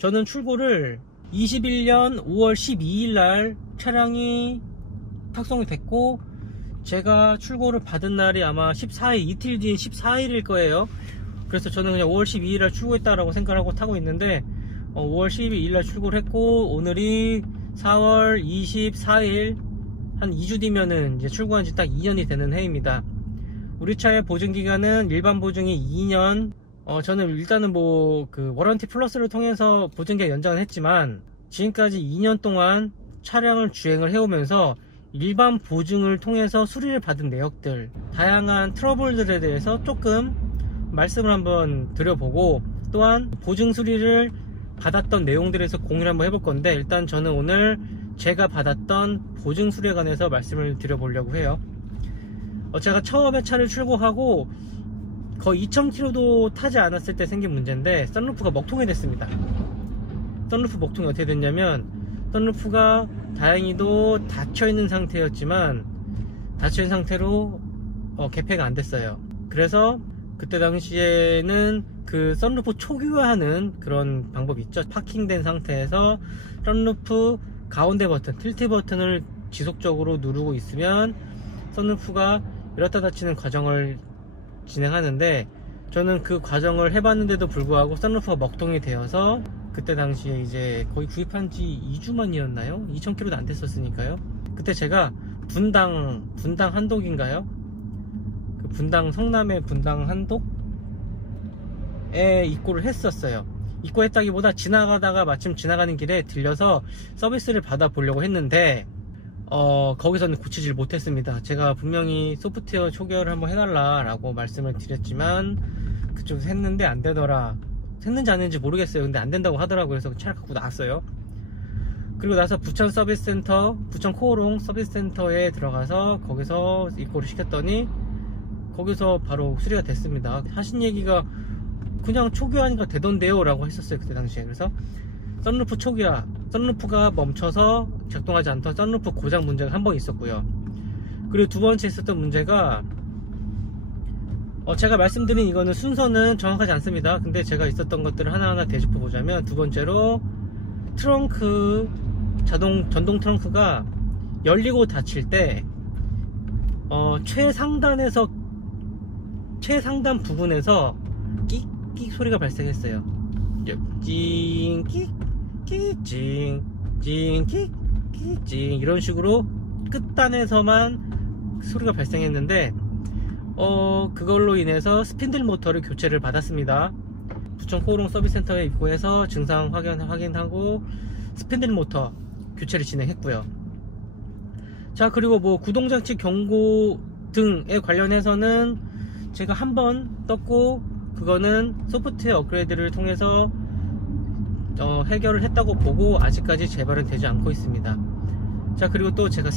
저는 출고를 21년 5월 12일 날 차량이 탁송이 됐고, 제가 출고를 받은 날이 아마 14일, 이틀 뒤인 14일일 거예요. 그래서 저는 그냥 5월 12일 날 출고했다라고 생각하고 타고 있는데, 5월 12일 날 출고를 했고, 오늘이 4월 24일, 한 2주 뒤면은 이제 출고한 지 딱 2년이 되는 해입니다. 우리 차의 보증기간은 일반 보증이 2년, 저는 일단은 그 워런티 플러스를 통해서 보증기간 연장을 했지만, 지금까지 2년 동안 차량을 주행을 해오면서 일반 보증을 통해서 수리를 받은 내역들, 다양한 트러블들에 대해서 조금 말씀을 한번 드려보고, 또한 보증 수리를 받았던 내용들에서 공유를 한번 해볼 건데, 일단 저는 오늘 제가 받았던 보증 수리에 관해서 말씀을 드려보려고 해요. 제가 처음에 차를 출고하고 거의 2000km도 타지 않았을 때 생긴 문제인데, 썬루프가 먹통이 됐습니다. 썬루프 먹통이 어떻게 됐냐면, 썬루프가 다행히도 닫혀있는 상태였지만 닫혀있는 상태로 개폐가 안 됐어요. 그래서 그때 당시에는 그 썬루프 초기화하는 그런 방법이 있죠. 파킹된 상태에서 썬루프 가운데 버튼, 틸트 버튼을 지속적으로 누르고 있으면 썬루프가 열었다 닫히는 과정을 진행하는데, 저는 그 과정을 해봤는데도 불구하고 썬루프가 먹통이 되어서 그때 당시에 이제 거의 구입한 지 2주 만이었나요? 2000km도 안 됐었으니까요. 그때 제가 분당 한독인가요? 그 분당, 성남의 분당 한독에 입고를 했었어요. 입고했다기보다 지나가다가 마침 지나가는 길에 들려서 서비스를 받아보려고 했는데, 거기서는 고치질 못했습니다. 제가 분명히 소프트웨어 초기화를 한번 해달라 라고 말씀을 드렸지만 그쪽에서 했는데 안 되더라. 했는지 안 했는지 모르겠어요. 근데 안 된다고 하더라고요. 그래서 차를 갖고 나왔어요. 그리고 나서 부천 서비스센터, 부천 코오롱 서비스센터에 들어가서 거기서 입고를 시켰더니 거기서 바로 수리가 됐습니다. 하신 얘기가 그냥 초기화하니까 되던데요 라고 했었어요, 그때 당시에. 그래서 썬루프 초기화, 썬루프가 멈춰서 작동하지 않던 썬루프 고장 문제가 한 번 있었고요. 그리고 두 번째 있었던 문제가, 제가 말씀드린 이거는 순서는 정확하지 않습니다. 근데 제가 있었던 것들을 하나하나 되짚어 보자면, 두 번째로 트렁크, 전동 트렁크가 열리고 닫힐 때 최상단 부분에서 끽끽 소리가 발생했어요. 찡, 끽, 끽, 찡, 찡, 끽, 끽, 찡, 이런 식으로 끝단에서만 소리가 발생했는데, 그걸로 인해서 스핀들 모터를 교체를 받았습니다. 부천 코오롱 서비스센터에 입고해서 증상 확인하고 스핀들 모터 교체를 진행했고요. 자, 그리고 구동장치 경고 등에 관련해서는 제가 한번 떴고, 그거는 소프트웨어 업그레이드를 통해서 해결을 했다고 보고 아직까지 재발은 되지 않고 있습니다. 자, 그리고 또 제가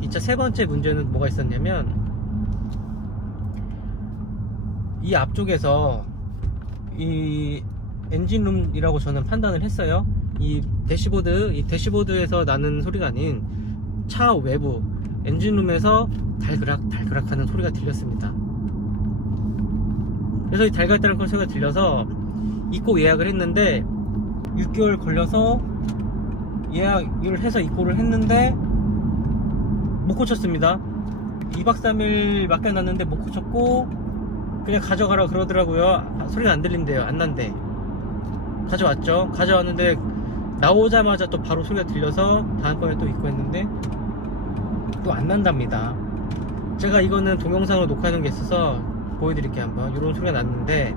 이 차 세 번째 문제는 뭐가 있었냐면, 이 앞쪽에서 이 엔진룸이라고 저는 판단을 했어요. 이 대시보드에서 나는 소리가 아닌 차 외부 엔진룸에서 달그락 하는 소리가 들렸습니다. 그래서 이 달그락 소리가 들려서 입고 예약을 했는데, 6개월 걸려서 예약을 해서 입고를 했는데 못 고쳤습니다. 2박 3일 맡겨놨는데 못 고쳤고, 그냥 가져가라 그러더라고요. 소리가 안 들린대요. 안 난대. 가져왔죠. 가져왔는데 나오자마자 또 바로 소리가 들려서 다음번에 또 입고했는데 또 안 난답니다. 제가 이거는 동영상으로 녹화하는 게 있어서 보여드릴게요. 한번. 이런 소리가 났는데,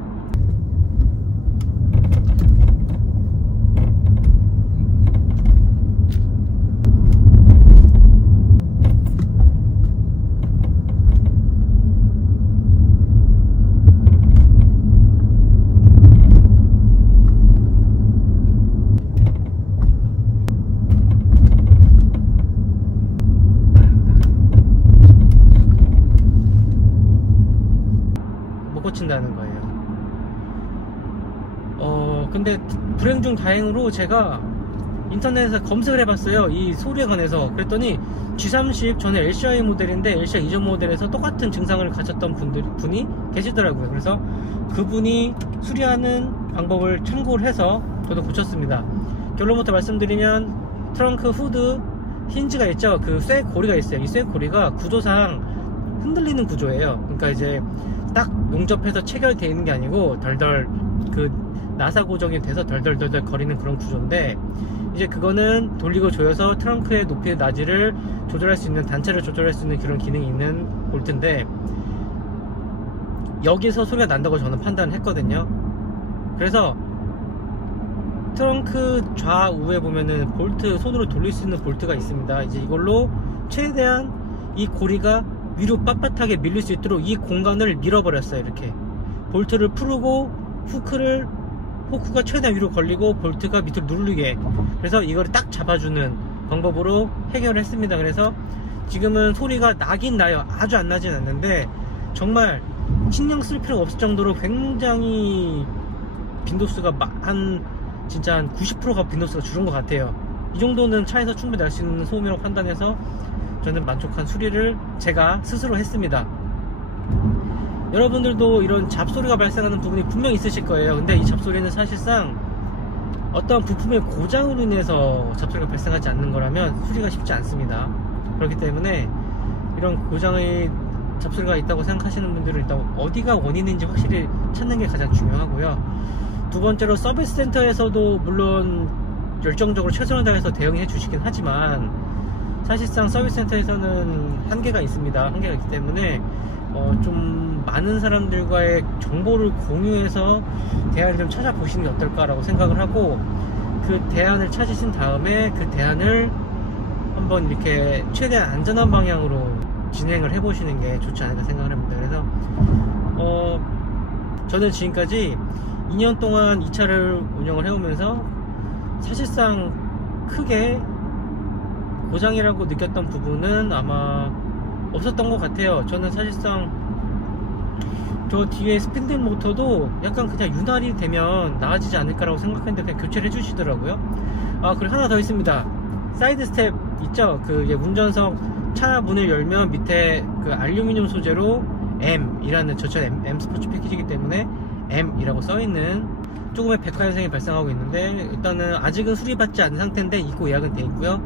고친다는 거예요. 근데 불행 중 다행으로 제가 인터넷에서 검색을 해봤어요. 이 소리에 관해서. 그랬더니 G30 전에 LCI 모델인데 LCI 이전 모델에서 똑같은 증상을 가졌던 분이 계시더라고요. 그래서 그분이 수리하는 방법을 참고를 해서 저도 고쳤습니다. 결론부터 말씀드리면 트렁크 후드 힌지가 있죠. 그 쇠 고리가 있어요. 이 쇠 고리가 구조상 흔들리는 구조예요. 그러니까 이제 딱 용접해서 체결되어 있는 게 아니고 덜덜 그 나사 고정이 돼서 덜덜덜덜 거리는 그런 구조인데, 이제 그거는 돌리고 조여서 트렁크의 높이 낮이를 조절할 수 있는, 단차를 조절할 수 있는 그런 기능이 있는 볼트인데, 여기서 소리가 난다고 저는 판단을 했거든요. 그래서 트렁크 좌우에 보면은 볼트, 손으로 돌릴 수 있는 볼트가 있습니다. 이제 이걸로 최대한 이 고리가 위로 빳빳하게 밀릴 수 있도록 이 공간을 밀어버렸어요. 이렇게 볼트를 풀고 호크가 최대한 위로 걸리고 볼트가 밑으로 누르게, 그래서 이거를 딱 잡아주는 방법으로 해결을 했습니다. 그래서 지금은 소리가 나긴 나요. 아주 안 나진 않는데 정말 신경 쓸 필요가 없을 정도로 굉장히 빈도수가 진짜 한 90%가 빈도수가 줄은 것 같아요. 이 정도는 차에서 충분히 날 수 있는 소음이라고 판단해서 저는 만족한 수리를 제가 스스로 했습니다. 여러분들도 이런 잡소리가 발생하는 부분이 분명히 있으실 거예요. 근데 이 잡소리는 사실상 어떤 부품의 고장으로 인해서 잡소리가 발생하지 않는 거라면 수리가 쉽지 않습니다. 그렇기 때문에 이런 고장의 잡소리가 있다고 생각하시는 분들은 일단 어디가 원인인지 확실히 찾는 게 가장 중요하고요. 두 번째로 서비스 센터에서도 물론 열정적으로 최선을 다해서 대응해 주시긴 하지만 사실상 서비스 센터에서는 한계가 있습니다. 한계가 있기 때문에 좀 많은 사람들과의 정보를 공유해서 대안을 좀 찾아보시는 게 어떨까라고 생각을 하고, 그 대안을 찾으신 다음에 그 대안을 한번 이렇게 최대한 안전한 방향으로 진행을 해보시는 게 좋지 않을까 생각을 합니다. 그래서 저는 지금까지 2년 동안 이 차를 운영을 해오면서 사실상 크게 고장이라고 느꼈던 부분은 아마 없었던 것 같아요. 저는 사실상 저 뒤에 스핀드 모터도 약간 그냥 윤활이 되면 나아지지 않을까라고 생각했는데 그냥 교체를 해주시더라고요. 그리고 하나 더 있습니다. 사이드 스텝 있죠? 그 운전석 차 문을 열면 밑에 그 알루미늄 소재로 M이라는, 저차 M 스포츠 패키지이기 때문에 M이라고 써있는 조금의 백화 현상이 발생하고 있는데, 일단은 아직은 수리받지 않은 상태인데 입고 예약은 돼 있고요.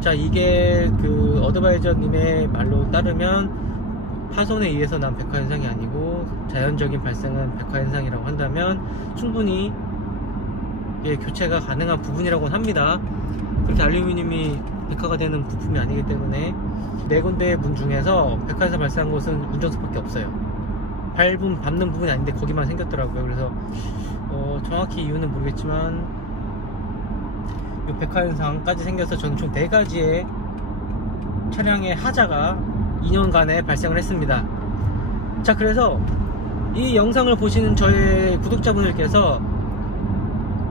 자, 이게 그 어드바이저님의 말로 따르면 파손에 의해서 난 백화 현상이 아니고 자연적인 발생은 백화 현상이라고 한다면 충분히 교체가 가능한 부분이라고는 합니다. 그렇게 알루미늄이 백화가 되는 부품이 아니기 때문에 4군데의 문 중에서 백화 현상 발생한 곳은 운전석밖에 없어요. 밟는 부분이 아닌데 거기만 생겼더라고요. 그래서 정확히 이유는 모르겠지만 이 백화 현상까지 생겨서 저는 총 4가지의 차량의 하자가 2년간에 발생을 했습니다. 자, 그래서 이 영상을 보시는 저의 구독자분들께서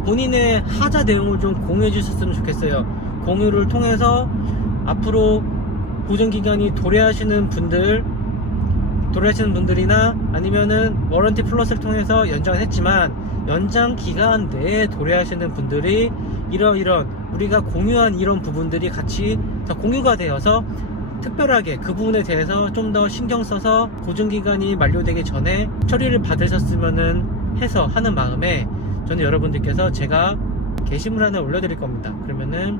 본인의 하자 내용을 좀 공유해 주셨으면 좋겠어요. 공유를 통해서 앞으로 보증기간이 도래하시는 분들이나 아니면은 워런티 플러스를 통해서 연장을 했지만 연장 기간 내에 도래하시는 분들이 이런 우리가 공유한 이런 부분들이 같이 더 공유가 되어서 특별하게 그 부분에 대해서 좀 더 신경 써서 보증기간이 만료되기 전에 처리를 받으셨으면 해서 하는 마음에 저는 여러분들께서 제가 게시물 하나 올려드릴 겁니다. 그러면은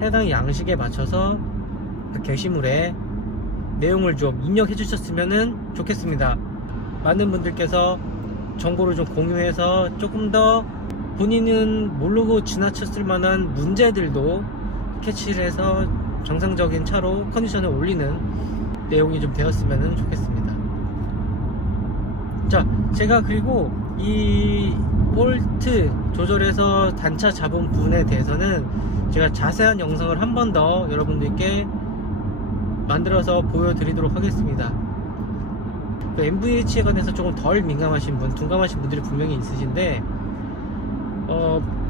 해당 양식에 맞춰서 그 게시물에 내용을 좀 입력해 주셨으면 좋겠습니다. 많은 분들께서 정보를 좀 공유해서 조금 더 본인은 모르고 지나쳤을 만한 문제들도 캐치를 해서 정상적인 차로 컨디션을 올리는 내용이 좀 되었으면 좋겠습니다. 자, 제가 그리고 이 볼트 조절해서 단차 잡은 부분에 대해서는 제가 자세한 영상을 한 번 더 여러분들께 만들어서 보여드리도록 하겠습니다. MVH에 관해서 조금 덜 민감하신 분, 둔감하신 분들이 분명히 있으신데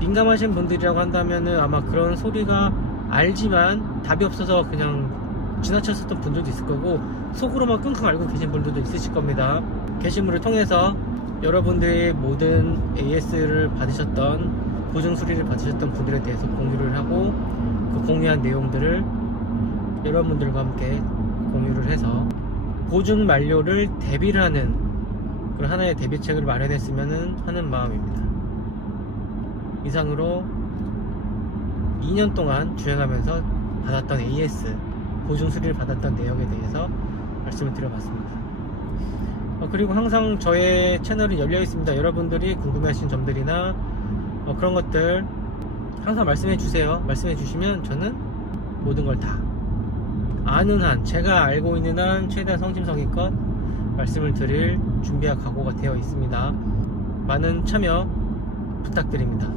민감하신 분들이라고 한다면은 아마 그런 소리가 알지만 답이 없어서 그냥 지나쳤었던 분들도 있을 거고 속으로만 끙끙 앓고 계신 분들도 있으실 겁니다. 게시물을 통해서 여러분들의 모든 AS를 받으셨던 보증 수리를 받으셨던 분들에 대해서 공유를 하고 그 공유한 내용들을 여러분들과 함께 공유를 해서 보증 만료를 대비를 하는 그런 하나의 대비책을 마련했으면 하는 마음입니다. 이상으로 2년 동안 주행하면서 받았던 AS 보증 수리를 받았던 내역에 대해서 말씀을 드려봤습니다. 그리고 항상 저의 채널이 열려 있습니다. 여러분들이 궁금해하신 점들이나 그런 것들 항상 말씀해 주세요. 말씀해 주시면 저는 모든 걸 다 아는 한, 제가 알고 있는 한 최대한 성심성의껏 말씀을 드릴 준비와 각오가 되어 있습니다. 많은 참여 부탁드립니다.